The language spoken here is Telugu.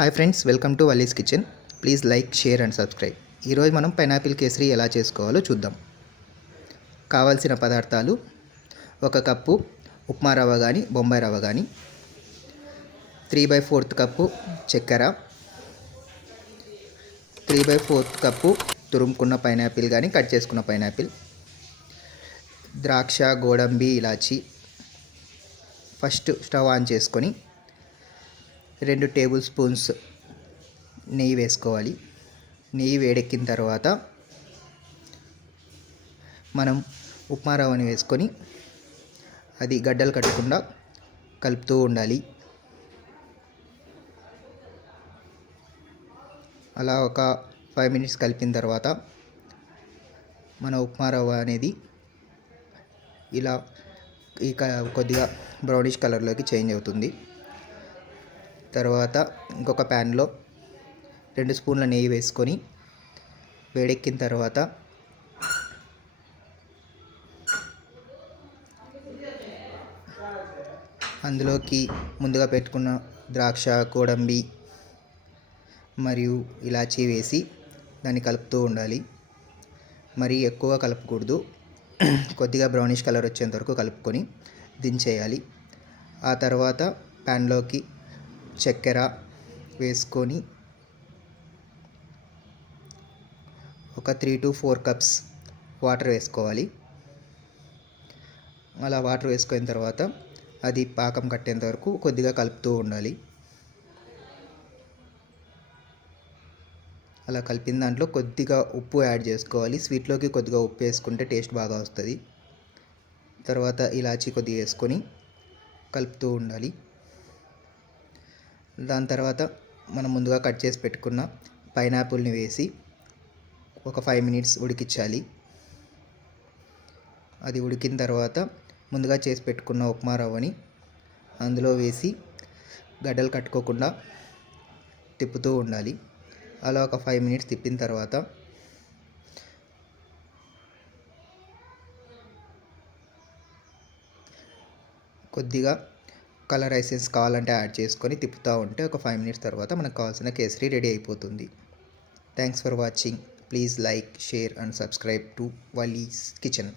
Hi friends, welcome to Valli's kitchen. Please like, share and subscribe. ఈరోజు మనం పైనాపిల్ కేసరి ఎలా చేసుకోవాలో చూద్దాం. కావాల్సిన పదార్థాలు: 1 కప్పు ఉప్మా రవ్వ కానీ బొంబాయి రవ్వ కానీ, 3/4 కప్పు చక్కెర, 3/4 కప్పు తురుముకున్న పైనాపిల్ కానీ కట్ చేసుకున్న పైనాపిల్, ద్రాక్ష, గోడంబి, ఇలాచి. ఫస్ట్ స్టవ్ ఆన్ చేసుకొని 2 టేబుల్ స్పూన్స్ నెయ్యి వేసుకోవాలి. నెయ్యి వేడెక్కిన తర్వాత మనం ఉప్మా రవ్వని వేసుకొని అది గడ్డలు కట్టకుండా కలుపుతూ ఉండాలి. అలా ఒక 5 మినిట్స్ కలిపిన తర్వాత మన ఉప్మా రవ్వ అనేది ఇలా కొద్దిగా బ్రౌనిష్ కలర్లోకి చేంజ్ అవుతుంది. తర్వాత ఇంకొక ప్యాన్లో 2 స్పూన్ల నెయ్యి వేసుకొని వేడెక్కిన తర్వాత అందులోకి ముందుగా పెట్టుకున్న ద్రాక్ష, గోడంబి మరియు ఇలాచీ వేసి దాన్ని కలుపుతూ ఉండాలి. మరి ఎక్కువ కలపకూడదు. కొద్దిగా బ్రౌనిష్ కలర్ వచ్చేంత వరకు కలుపుకొని దించేయాలి. ఆ తర్వాత ప్యాన్లోకి చక్కెర వేసుకొని ఒక 3 to 4 కప్స్ వాటర్ వేసుకోవాలి. అలా వాటర్ వేసుకున్న తర్వాత అది పాకం కట్టేంత వరకు కొద్దిగా కలుపుతూ ఉండాలి. అలా కలిపిన దాంట్లో కొద్దిగా ఉప్పు యాడ్ చేసుకోవాలి. స్వీట్లోకి కొద్దిగా ఉప్పు వేసుకుంటే టేస్ట్ బాగా వస్తుంది. తర్వాత ఇలాచీ కొద్దిగా వేసుకొని కలుపుతూ ఉండాలి. దాని తర్వాత మనం ముందుగా కట్ చేసి పెట్టుకున్న పైనాపిల్ని వేసి ఒక 5 మినిట్స్ ఉడికించాలి. అది ఉడికిన తర్వాత ముందుగా చేసి పెట్టుకున్న ఉప్మా రవ్వని అందులో వేసి గడ్డలు కట్టుకోకుండా తిప్పుతూ ఉండాలి. అలా ఒక 5 మినిట్స్ తిప్పిన తర్వాత కొద్దిగా కలర్ ఎసెన్స్ కావాలంటే యాడ్ చేసుకొని తిప్పుతూ ఉంటే ఒక 5 మినిట్స్ తర్వాత మనకు కావాల్సిన కేసరి రెడీ అయిపోతుంది. Thanks for watching. Please like, share and subscribe to Valli's kitchen.